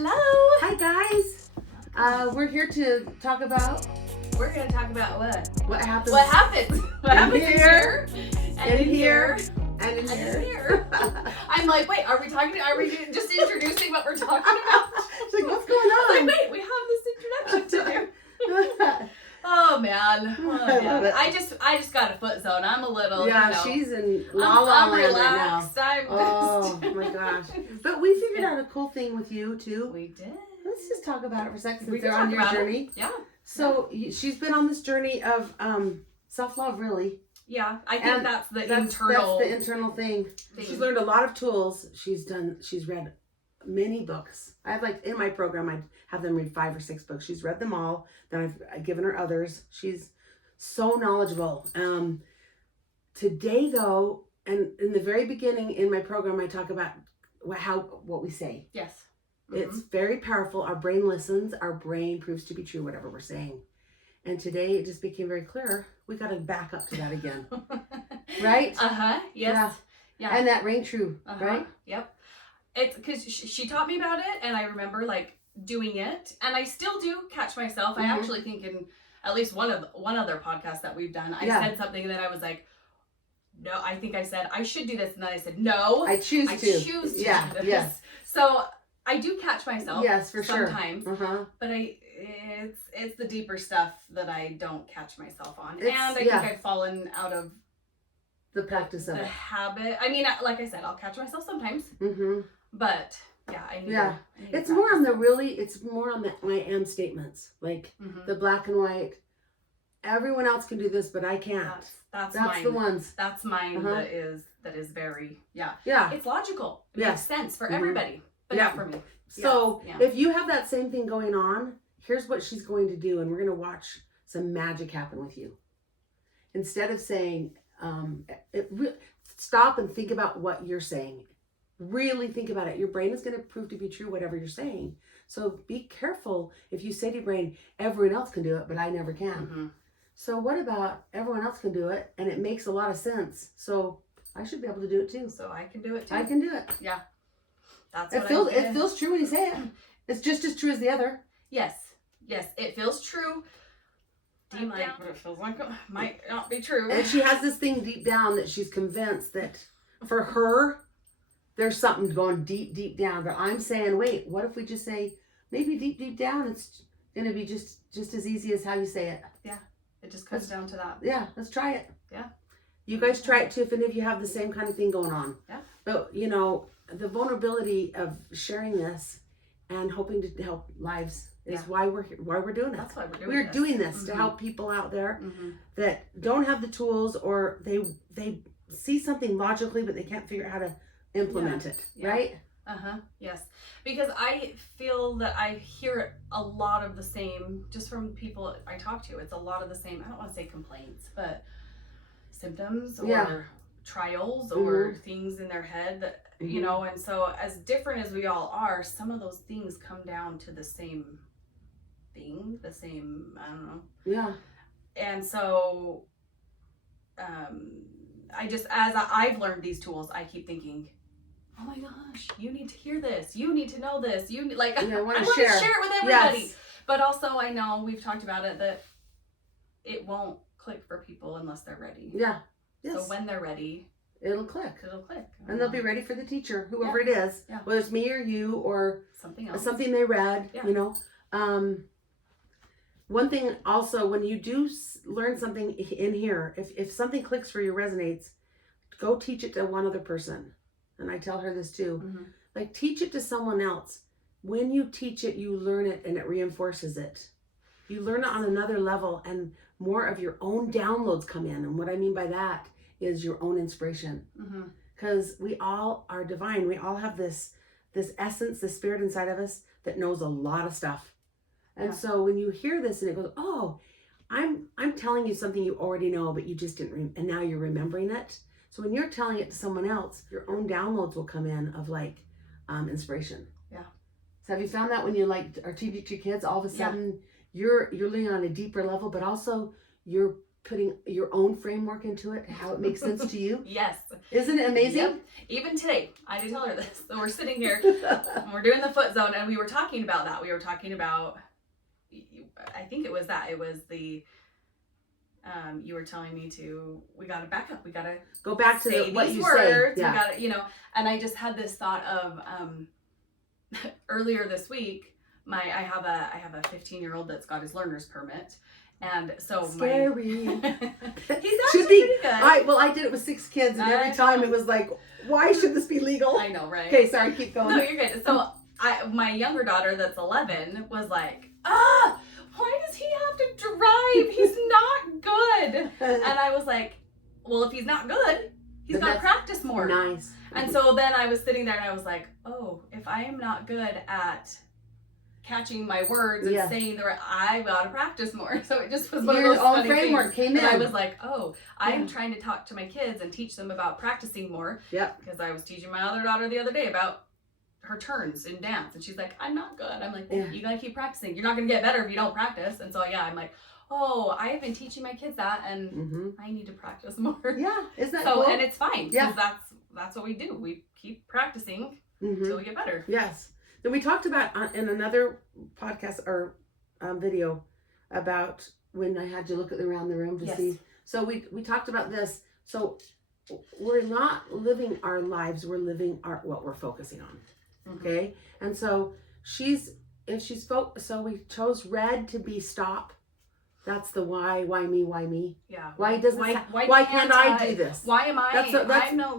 Hello. Hi guys. We're here to talk about We're gonna talk about what happens. What happens? What happens here, and in here, and in and here. in here. I'm like, wait, are we just introducing what we're talking about? It's like, what's going I'm on? like, wait, we have this introduction to do. Oh man. I love it. I just got a foot zone. I'm a little, Yeah, you know, she's in La La I'm Land right now. relaxed. I'm Oh just my gosh. But we figured out a cool thing with you too. We did. Let's just talk about it for a second We since can they're on talk your about it. journey. Yeah. So she's been on this journey of self-love, really. Yeah. I think And that's the That's internal the internal thing. thing. She's learned a lot of tools. She's read many books. I have in my program, I have them read 5 or 6 books. She's read them all. Then I've given her others. She's so knowledgeable. Today though, and in the very beginning in my program, I talk about what we say. Yes. It's very powerful. Our brain listens. Our brain proves to be true, whatever we're saying. And today it just became very clear. We got to back up to that again. Right? Uh-huh. Yes. Yeah. And that rang true, right? Yep. It's because she taught me about it, and I remember doing it, and I still do catch myself. I actually think in at least one other podcast that we've done, I said something that I was like, no, I think I said I should do this, and then I said no, I choose to do this. Yes. So I do catch myself. Yes, for sometimes, sure. but it's the deeper stuff that I don't catch myself on, It's- and I think I've fallen out of The practice of the it. habit. I mean, like I said, I'll catch myself sometimes, but yeah, I need Yeah. to It's more on the I am statements, the black and white. Everyone else can do this, but I can't. That's That's mine. the ones. That's mine. That is very Yeah. It's logical. It Yeah. makes sense for everybody, but Yeah. not for me. So Yeah. if you have that same thing going on, here's what she's going to do, and we're going to watch some magic happen with you. Instead of saying, stop and think about what you're saying. Really think about it. Your brain is going to prove to be true whatever you're saying. So be careful if you say to your brain, everyone else can do it, but I never can. So what about everyone else can do it, and it makes a lot of sense. So I should be able to do it too. So I can do it too. I can do it. Yeah. That's It feels true when you say it. It's just as true as the other. Yes, it feels true. Deep down, but it feels like it might not be true. And she has this thing deep down that she's convinced that for her, there's something going deep down. But I'm saying, wait, what if we just say, maybe deep down, it's going to be just as easy as how you say it. Yeah, it just comes down to that. Yeah, let's try it. Yeah. You guys try it too if any of you have the same kind of thing going on. Yeah. But, the vulnerability of sharing this and hoping to help lives is why we're doing it. That's why we're doing We're this. doing this to help people out there that don't have the tools, or they see something logically but they can't figure out how to implement it, right? Yes, because I feel that I hear a lot of the same just from people I talk to. It's a lot of the same, I don't want to say complaints, but symptoms or trials or things in their head that and so as different as we all are, some of those things come down to the same thing, the same, I don't know. Yeah. And so I just, as I've learned these tools, I keep thinking, oh my gosh, you need to hear this, you need to know this, I want to share it with everybody. Yes. But also I know we've talked about it, that it won't click for people unless they're ready. Yeah. Yes. So when they're ready, it'll click. And they'll be ready for the teacher, whoever it is, whether it's me or you or something else, something they read, One thing also, when you do learn something in here, if something clicks for you, resonates, go teach it to one other person. And I tell her this too. Teach it to someone else. When you teach it, you learn it and it reinforces it. You learn it on another level, and more of your own downloads come in. And what I mean by that is your own inspiration. Because we all are divine. We all have this essence, this spirit inside of us that knows a lot of stuff. And so when you hear this and it goes, oh, I'm telling you something you already know, but you just didn't, and now you're remembering it. So when you're telling it to someone else, your own downloads will come in of inspiration. Yeah. So have you found that when you are teaching your kids, all of a sudden you're learning on a deeper level, but also you're putting your own framework into it, how it makes sense to you. Yes. Isn't it amazing? Yep. Even today, I did tell her this. So we're sitting here, and we're doing the foot zone, and we were talking about that. We were talking about, I think it was that. It was the, you were telling me we got to back up. We got to go back to say what these you words. say. Yeah. We got to, and I just had this thought of, earlier this week, I have a 15-year-old that's got his learner's permit. And so scary. He's actually pretty good. I did it with 6 kids, and every time it was like, why should this be legal? I know, right? Okay, sorry, keep going. No, you're good. So my younger daughter that's 11 was like, why does he have to drive? He's not good. And I was like, well, if he's not good, he's got to practice more. Nice. And so then I was sitting there and I was like, oh, if I am not good at catching my words and saying the right, I gotta practice more. So it just was one of those own funny framework things. came in. And I was like, oh, I'm trying to talk to my kids and teach them about practicing more. Yep. Because I was teaching my other daughter the other day about her turns in dance, and she's like, I'm not good. I'm like, you gotta keep practicing. You're not gonna get better if you don't practice. And so I'm like, oh, I have been teaching my kids that, and I need to practice more. Yeah, isn't that cool? cool? And it's fine. Yeah, that's what we do. We keep practicing until we get better. Yes. Then we talked about in another podcast or video about when I had you look around the room to see. So we talked about this. So we're not living our lives. We're living what we're focusing on. Okay. And so so we chose red to be stop. That's the why me? Yeah. Why can't I do this? Why am I?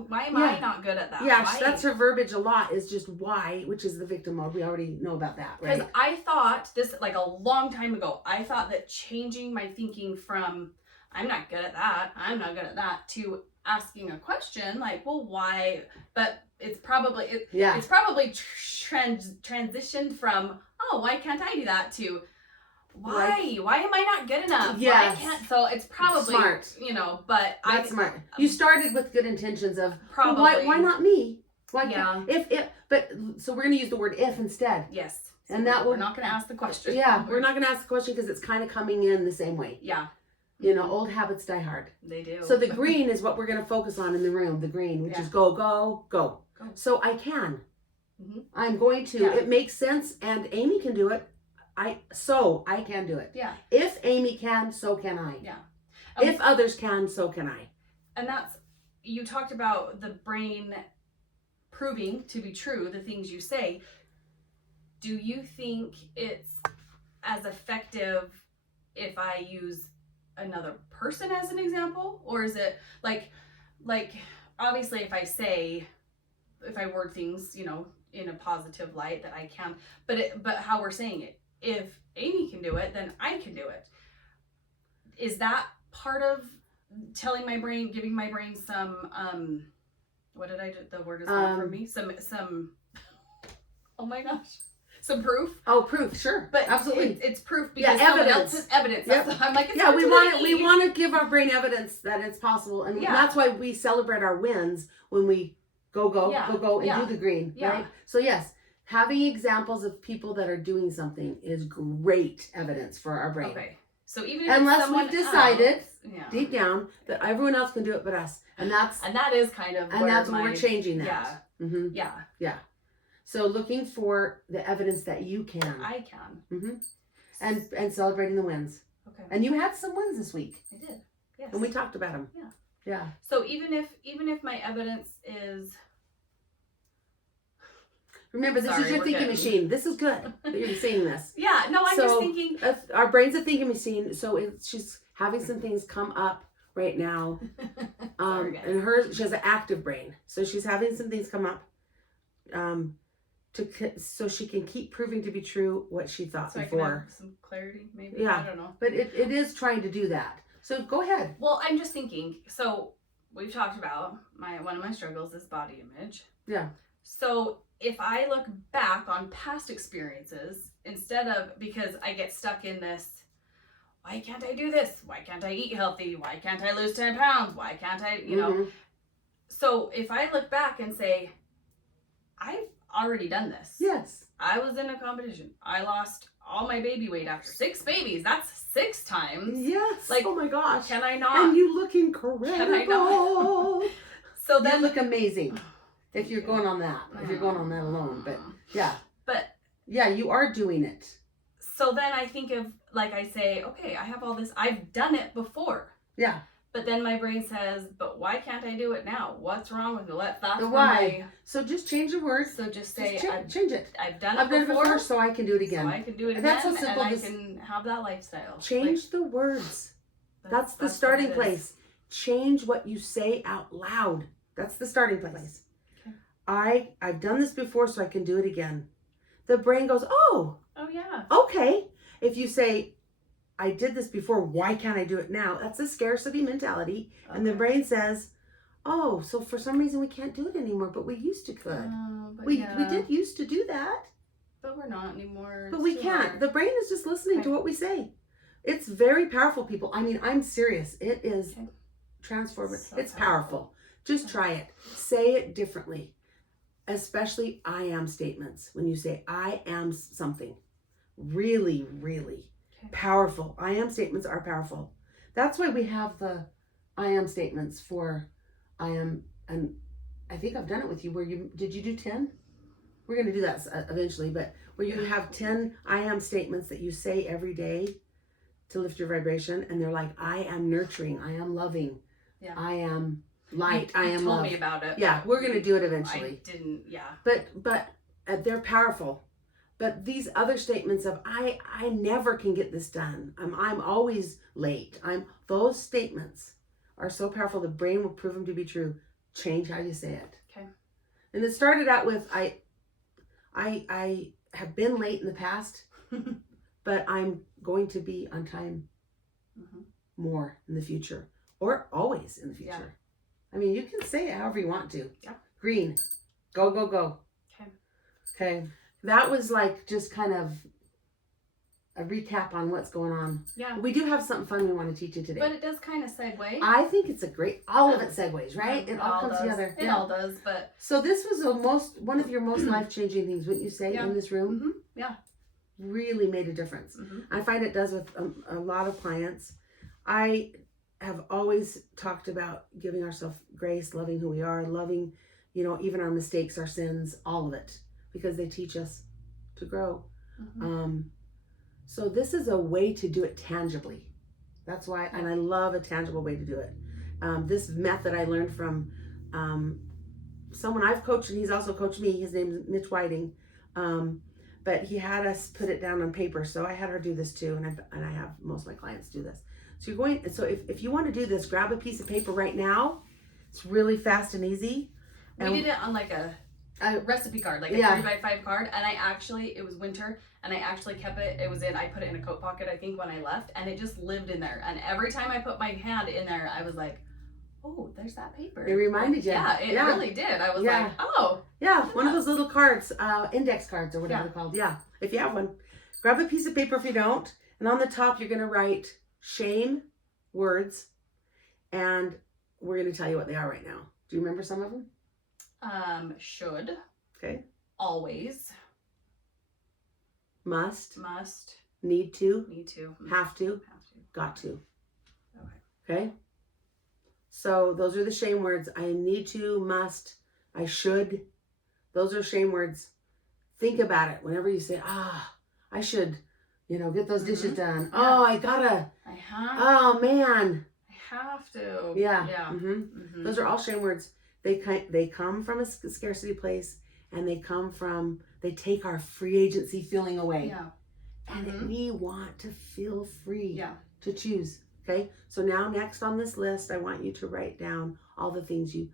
Why am I not good at that? Yeah, that's her verbiage a lot. Is just why, which is the victim mode. We already know about that, right? Because I thought this like a long time ago. I thought that changing my thinking from I'm not good at that, I'm not good at that, to asking a question like, well, why? But it's probably transitioned from why can't I do that to why am I not good enough? Yes. Why can't, so it's probably smart, but that's smart. You started with good intentions of probably why not me? Why can't but so we're gonna use the word if instead. Yes. And we're not gonna ask the question. Yeah, we're not gonna ask the question because it's kind of coming in the same way. Yeah. Old habits die hard. They do. So the green is what we're gonna focus on in the room. The green, which is go. So I can. I'm going to. It makes sense, and Amy can do it. I can do it. Yeah. If Amy can, so can I. Yeah. If others can, so can I. And you talked about the brain proving to be true the things you say. Do you think it's as effective if I use another person as an example? Or is it like obviously if I word things, in a positive light that I can, but how we're saying it, if Amy can do it, then I can do it. Is that part of telling my brain, giving my brain some, what did I do? The word is gone from me. Some, oh my gosh. Some proof. Oh, proof, sure. But absolutely. It's proof because evidence. Else is evidence. Yep. I'm like, we want to give our brain evidence that it's possible. And that's why we celebrate our wins when we go and do the green, right? So yes, having examples of people that are doing something is great evidence for our brain. Okay. So even if unless we've decided deep down that everyone else can do it but us. And that is kind of we're changing that. Yeah. Mm-hmm. Yeah. So looking for the evidence that you can. I can. Mm-hmm. And celebrating the wins. Okay. And you had some wins this week. I did. Yes. And we talked about them. Yeah. Yeah. So even if my evidence is, remember, this is your thinking machine. This is good that you're saying this. Yeah. No, I'm just thinking. Our brain's a thinking machine. So she's having some things come up right now. Sorry, guys. And she has an active brain, so she's having some things come up. So she can keep proving to be true what she thought before. I can have some clarity, maybe. Yeah. I don't know. But it is trying to do that. So go ahead. Well, I'm just thinking. So we've talked about one of my struggles is body image. Yeah. So if I look back on past experiences, because I get stuck in this, why can't I do this? Why can't I eat healthy? Why can't I lose 10 pounds? Why can't I, So if I look back and say, I've already done this. Yes. I was in a competition. I lost all my baby weight after 6 babies. That's 6 times. Yes. Like, oh my gosh. Can I not? And you look incredible. Can I not? So Then then look amazing. If Thank you're you. going on that. If you're going on that alone. But yeah. But Yeah, you are doing it. so then I think of, like, I say, okay, I have all this. I've done it before. Yeah. But then my brain says, but why can't I do it now? What's wrong with it? That's The where why. So just change the words. So just say, change it. I've done I've it done it before, before, so I can do it again. so I can do it And again, that's so simple, and I this- can have that lifestyle. Change the words. That's the what starting it is. place. Change what you say out loud. That's the starting place. Okay. I've done this before, so I can do it again. The brain goes, oh, Oh yeah. okay. If you say, I did this before, why can't I do it now? That's a scarcity mentality. And the Okay. brain says, oh, so for some reason we can't do it anymore, but we used to could. But We yeah, did used to do that, but we're not anymore. but It's we too can't. hard. The brain is just listening to Okay. what we say. It's very powerful, people. I mean, I'm serious. It is Okay. transformative. So It's powerful. Just try it. Say it differently. Especially I am statements. When you say I am something. Really, really Okay. powerful. I am statements are powerful. That's why we have the I am statements for I am, and I think I've done it with you where did you do 10? We're going to do that eventually, but where you have 10 I am statements that you say every day to lift your vibration, and they're like, I am nurturing, I am loving, Yeah. I am light, You I am told love. me about it. Yeah, we're going to do it eventually. I didn't. Yeah. But they're powerful. But these other statements of I never can get this done. I'm always late. Those statements are so powerful. The brain will prove them to be true. Change how you say it. Okay. And it started out with I have been late in the past, but I'm going to be on time Mhm. more in the future, or always in the future. I mean, you can say it however you want to. Yeah. Green, go, go, go. Okay. Okay. That was like just kind of a recap on what's going on. Yeah. We do have something fun we want to teach you today. But it does kind of segue. I think it's all of it segues, right? It all comes does. together. It all does, but So this was one of your most life-changing things, wouldn't you say, Yeah. in this room? Mhm. Yeah. Really made a difference. Mhm. I find it does with a lot of clients. I have always talked about giving ourselves grace, loving who we are, loving, even our mistakes, our sins, all of it, because they teach us to grow. Mhm. So this is a way to do it tangibly. That's why, and I love a tangible way to do it. This method I learned from someone I've coached, and he's also coached me. His name is Mitch Whiting. But he had us put it down on paper. So I had her do this too. And I have most of my clients do this. So if you want to do this, grab a piece of paper right now. It's really fast and easy. We did it on like a recipe card, like a 3x5 card, and it was winter, and I actually kept it. I put it in a coat pocket, I think, when I left, and it just lived in there. And every time I put my hand in there, I was like, oh, there's that paper. It reminded you. Yeah, it really did. I was like, oh. Yeah, one of those little cards, index cards or whatever Yeah. they're called. Yeah, if you have one. Grab a piece of paper if you don't. And on the top, you're going to write shame words. And we're going to tell you what they are right now. Do you remember some of them? Should. Okay. Always. Must. Must. Need to. Need to. Have to. Have to. Got to. Okay. Okay? So those are the shame words. I need to, must, I should. Those are shame words. Think about it. Whenever you say, I should, get those dishes done. Yeah. Oh, I gotta. I have. Oh, man. I have to. Yeah. Yeah. Mm-hmm. Mm-hmm. Those are all shame words. They come from a scarcity place, and they take our free agency feeling away. Yeah. And we want to feel free. Yeah. To choose. Okay, so now next on this list, I want you to write down all the things you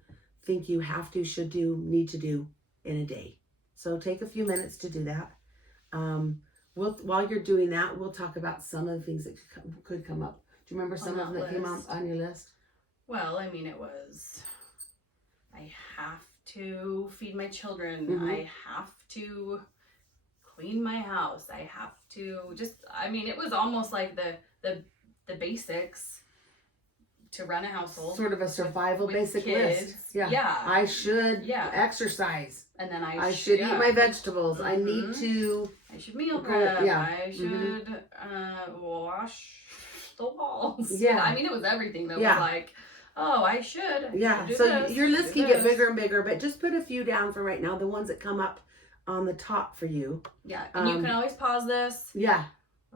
think you have to, should do, need to do in a day. So take a few minutes to do that. While you're doing that, we'll talk about some of the things that could come up. Do you remember some of them that came up on your list? Well, I mean, it was, I have to feed my children. Mhm. I have to clean my house. I have to it was almost like the basics to run a household. Sort of a survival with basic kids. list. Yeah. Yeah. I should Yeah. exercise. And then I should eat my vegetables. I need Mhm. to I should meal go- prep. yeah. I should wash the walls. Yeah. I mean, it was everything that Yeah. was like, oh, I should. Yeah, do so this, your list do can get this. bigger and bigger, but just put a few down for right now, the ones that come up on the top for you. Yeah, and you can always pause this. Yeah,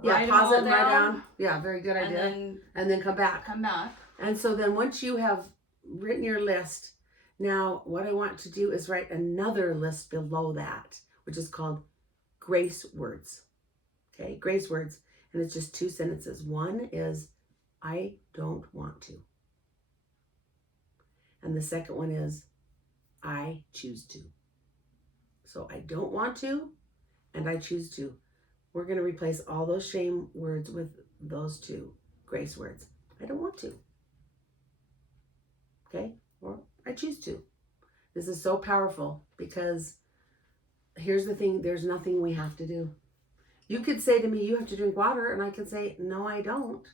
Write them pause all it and write down. Yeah, very good and idea. then And then come back. come back. And so then once you have written your list, now what I want to do is write another list below that, which is called grace words. Okay, grace words. And it's just 2 sentences. One is, I don't want to. And the second one is, I choose to. So I don't want to, and I choose to. We're going to replace all those shame words with those 2 grace words. I don't want to. Okay? Or I choose to. This is so powerful because here's the thing, there's nothing we have to do. You could say to me, you have to drink water, and I could say, no, I don't.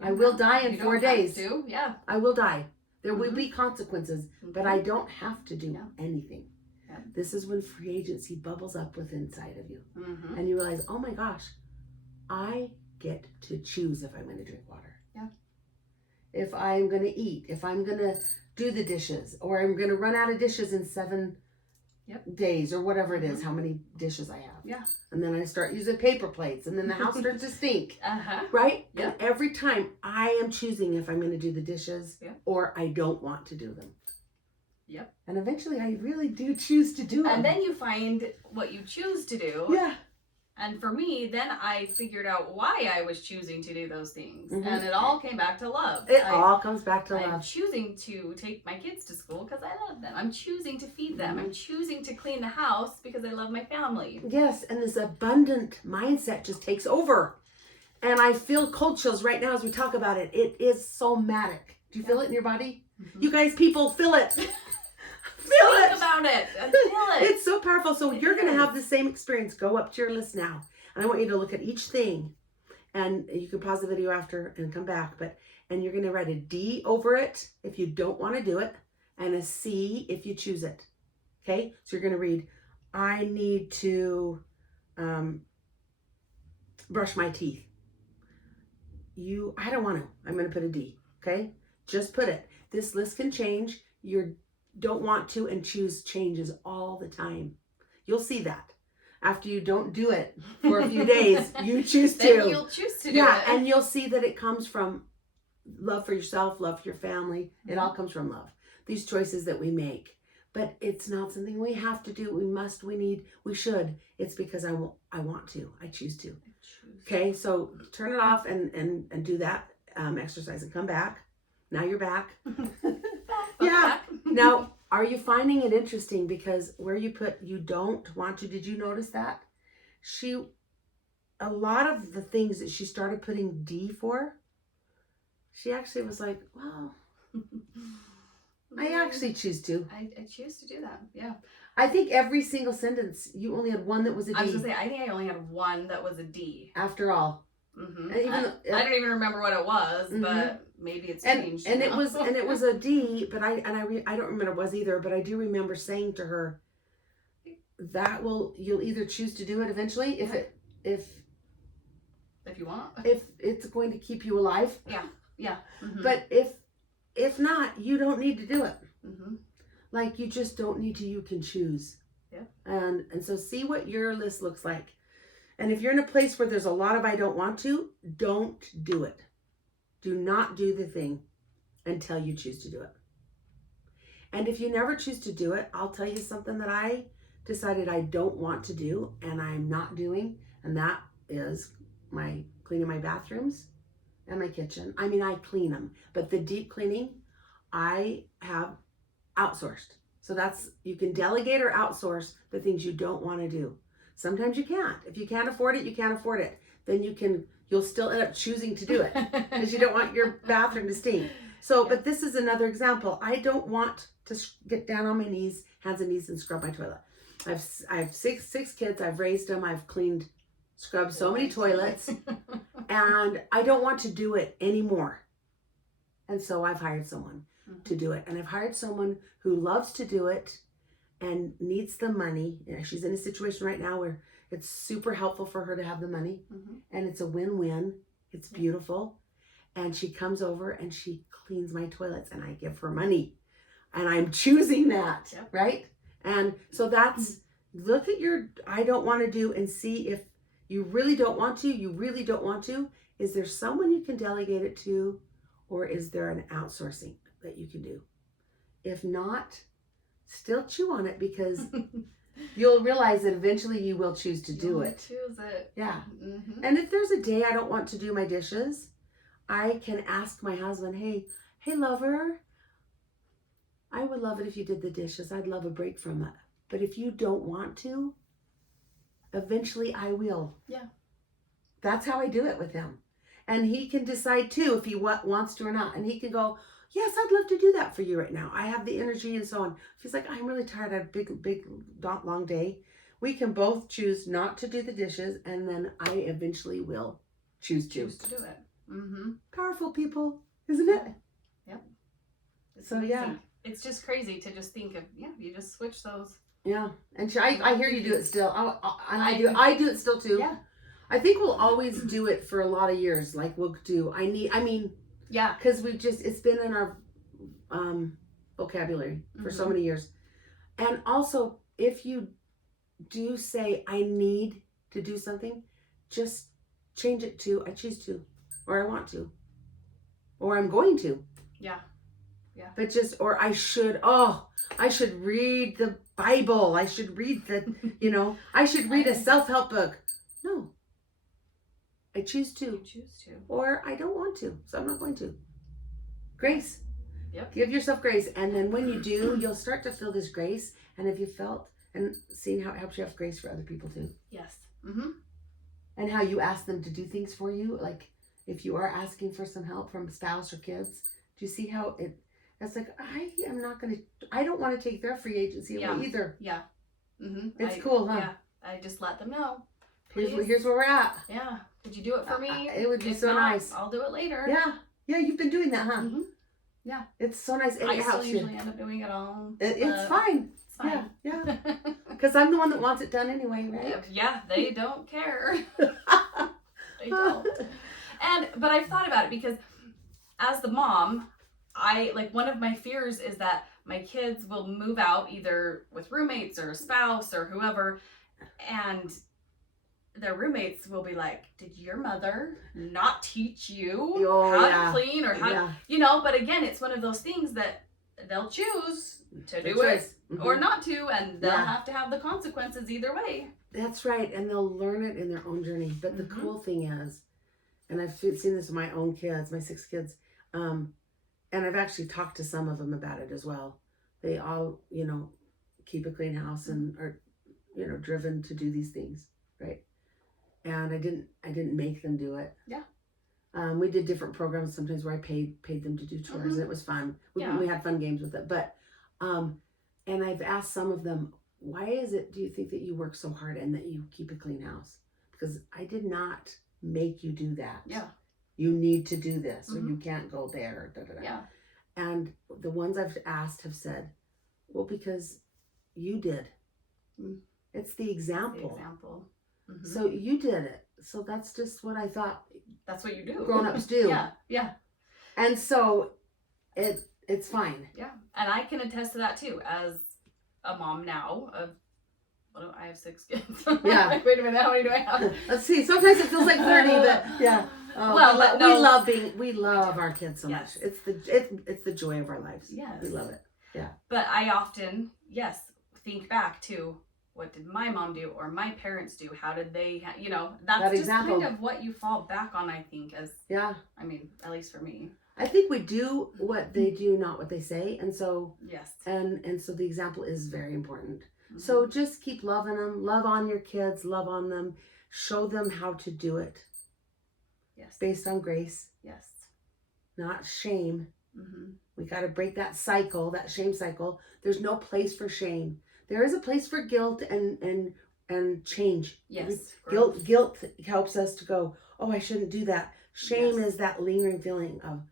I will die in You 4 don't have days. to. Yeah. I will die. There will be consequences, but I Mhm. don't have to do Yeah. anything. Yeah. This is when free agency bubbles up within inside of you. Mhm. And you realize, oh my gosh, I get to choose if I'm going to drink water. Yeah. If I'm going to eat, if I'm going to do the dishes, or I'm going to run out of dishes in 7 days, or whatever it is, how many dishes I have. Yeah. And then I start using paper plates, and then the house starts to stink. Uh-huh. Right? Yeah. And every time I am choosing if I'm going to do the dishes or I don't want to do them. Yep. And eventually I really do choose to do them. And then you find what you choose to do. Yeah. And for me, then I figured out why I was choosing to do those things. Mhm. And it all came back to love. It all comes back to I'm love. choosing to take my kids to school because I love them. I'm choosing to feed them. Mm-hmm. I'm choosing to clean the house because I love my family. Yes, and this abundant mindset just takes over. And I feel cold chills right now as we talk about it. It is somatic. Do you feel it in your body? Mhm. You guys, people, feel it. Feel Think it. about it. And feel it. It's so powerful. So It you're going to is. have the same experience. Go up to your list now. And I want you to look at each thing. And you can pause the video after and come back. And you're going to write a D over it if you don't want to do it. And a C if you choose it. Okay? So you're going to read, I need to brush my teeth. I don't want to. I'm going to put a D. Okay? Just put it. This list can change. You don't want to and choose changes all the time. You'll see that. After you don't do it for a few days, you choose to. Then you'll choose to do it. And you'll see that it comes from love for yourself, love for your family. It all comes from love. These choices that we make. But it's not something we have to do. We must, we need, we should. It's because I want to. I choose to. Okay, so turn it off and do that exercise and come back. Now you're back. Yeah. Now, are you finding it interesting? Because where you put you don't want to, did you notice that? A lot of the things that she started putting D for, she actually was like, well, I actually choose to. I choose to do that. Yeah. I think every single sentence, you only had one that was a D. I was going to say, I think I only had one that was a D. After all. Mm-hmm. And even I don't even remember what it was, Mhm. but maybe it's changed. And now. it was a D, but I don't remember what it was either, but I do remember saying to her that you'll either choose to do it eventually if if you want. if it's going to keep you alive. Yeah. Mm-hmm. But if not, you don't need to do it. Mm-hmm. Like you just don't need to, you can choose. Yeah. And so see what your list looks like. And if you're in a place where there's a lot of I don't want to, don't do it. Do not do the thing until you choose to do it. And if you never choose to do it, I'll tell you something that I decided I don't want to do and I'm not doing. And that is my cleaning my bathrooms and my kitchen. I mean, I clean them, but the deep cleaning I have outsourced. So you can delegate or outsource the things you don't want to do. Sometimes you can't. If you can't afford it, you can't afford it. Then you'll still end up choosing to do it because you don't want your bathroom to stink. So, but this is another example. I don't want to get down on my knees, hands and knees, and scrub my toilet. I have six kids. I've raised them. I've scrubbed so many toilets, and I don't want to do it anymore. And so I've hired someone Mhm. to do it. And I've hired someone who loves to do it and needs the money. She's in a situation right now where it's super helpful for her to have the money. Mhm. And it's a win-win. It's beautiful. And she comes over and she cleans my toilets and I give her money. And I'm choosing that, Yep. right? And so that's, look at your I don't want to do and see if you really don't want to, you really don't want to. Is there someone you can delegate it to, or is there an outsourcing that you can do? If not, still chew on it, because you'll realize that eventually you will choose to do You'll it. Choose it. Yeah. Mhm. And if there's a day I don't want to do my dishes, I can ask my husband, hey, lover, I would love it if you did the dishes. I'd love a break from it. But if you don't want to, eventually I will. Yeah. That's how I do it with him. And he can decide too if he wants to or not. And he can go, yes, I'd love to do that for you right now. I have the energy and so on. If he's like, I'm really tired, I had a big, long day. We can both choose not to do the dishes, and then I eventually will choose to. Choose to do it. Mm-hmm. Powerful people, isn't it? Yep. It's So, amazing. yeah. It's just crazy to just think of, you just switch those. Yeah. And I hear you do it still. And I do it still too. Yeah. I think we'll always do it for a lot of years. Like we'll do, Yeah. because it's been in our vocabulary for so many years. And also, if you do say, I need to do something, just change it to, I choose to, or I want to, or I'm going to. Yeah. Yeah. But or I should read the Bible. I should read I should read a self-help book. No. I choose to. You choose to. Or I don't want to, so I'm not going to. Grace. Yep. Give yourself grace. And then when you do, you'll start to feel this grace. And if you felt and seen how it helps you have grace for other people too. Yes. Mm-hmm. And how you ask them to do things for you. Like if you are asking for some help from a spouse or kids, do you see how it's like, I don't want to take their free agency away either. Yeah. Mm-hmm. It's cool, huh? Yeah. I just let them know. Here's where we're at. Yeah. Could you do it for me? It would be If so not, nice. I'll do it later. Yeah. Yeah, you've been doing that, huh? Mm-hmm. Yeah. It's so nice. And I it still helps you. usually end up doing it all. It's fine. It's fine. Yeah. Because I'm the one that wants it done anyway, right? Yeah, they don't care. They don't. But I've thought about it because as the mom, one of my fears is that my kids will move out either with roommates or a spouse or whoever, and their roommates will be like, did your mother not teach you how to clean or how, but again, it's one of those things that they'll choose to do it or not to, and they'll have to have the consequences either way. That's right. And they'll learn it in their own journey. But the cool thing is, and I've seen this with my own kids, my 6 kids, and I've actually talked to some of them about it as well. They all, keep a clean house and are, driven to do these things, right? And I didn't make them do it. Yeah. We did different programs sometimes where I paid them to do chores, and it was fun. We had fun games with it. But, and I've asked some of them, why do you think that you work so hard and that you keep a clean house? Because I did not make you do that. Yeah. You need to do this, or you can't go there. Da, da, da. Yeah. And the ones I've asked have said, well, because you did. It's the example. Mm-hmm. So you did it. So that's just what I thought. That's what you do. Grown-ups do. Yeah. Yeah. And so it's fine. Yeah. And I can attest to that too, as a mom now of, I have 6 kids. Yeah. Wait a minute, how many do I have? Let's see. Sometimes it feels like 30, but yeah. We love our kids so much. It's the joy of our lives. Yes. We love it. Yeah. But I often, think back to, what did my mom do or my parents do? How did they, that's that just example. kind of what you fall back on, I think, as, at least for me. I think we do what they do, not what they say. And so, yes. And so the example is very important. Mm-hmm. So just keep loving them, love on your kids, love on them, show them how to do it. Yes. Based on grace. Yes. Not shame. Mm-hmm. We got to break that cycle, that shame cycle. There's no place for shame. There is a place for guilt and change. Yes. Guilt helps us to go, oh, I shouldn't do that. Shame is that lingering feeling of,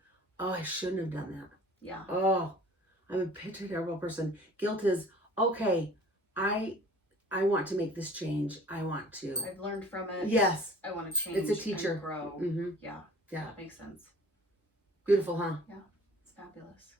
oh, I shouldn't have done that. Yeah. Oh, I'm a terrible person. Guilt is, okay, I want to make this change. I want to. I've learned from it. Yes. I want to change. It's a teacher. And grow. Mm-hmm. Yeah. Yeah. That makes sense. Beautiful, huh? Yeah. It's fabulous.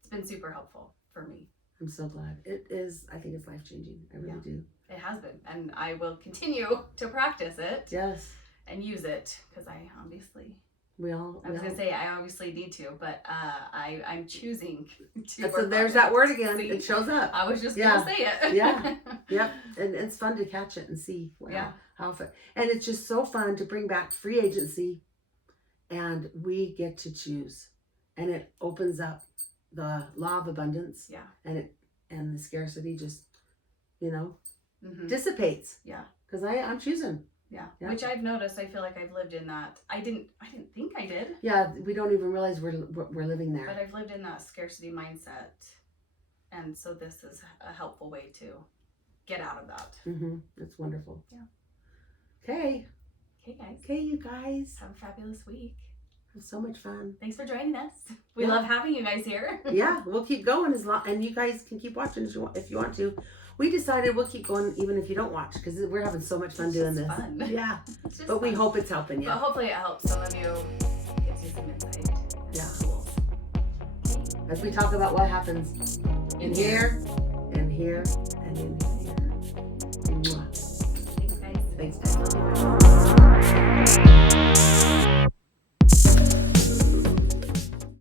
It's been super helpful for me. I'm so glad. It is, I think it's life-changing. I really do. It has been. And I will continue to practice it. Yes. And use it. Because I obviously... I was going to say, I obviously need to, but I'm choosing to. So there's that word again. See? It shows up. I was just going to say it. Yeah. Yep. And it's fun to catch it and see how fun. And it's just so fun to bring back free agency, and we get to choose. And it opens up the law of abundance. Yeah. And the scarcity just, dissipates. Yeah. Because I'm choosing. Yeah. Which I've noticed. I feel like I've lived in that. I didn't think I did. Yeah, we don't even realize we're living there. But I've lived in that scarcity mindset, and so this is a helpful way to get out of that. Mm-hmm. That's wonderful. Yeah. Okay. Okay, guys. Okay, you guys. Have a fabulous week. Have so much fun. Thanks for joining us. We love having you guys here. Yeah, we'll keep going and you guys can keep watching if you want to. We decided we'll keep going even if you don't watch, because we're having so much fun doing this. Fun. Yeah. But fun. we hope it's helping you. But hopefully it helps some of you get some insight. Yeah. Tools. As we talk about what happens in here, and here, and in here. Thanks, guys. Thanks, guys.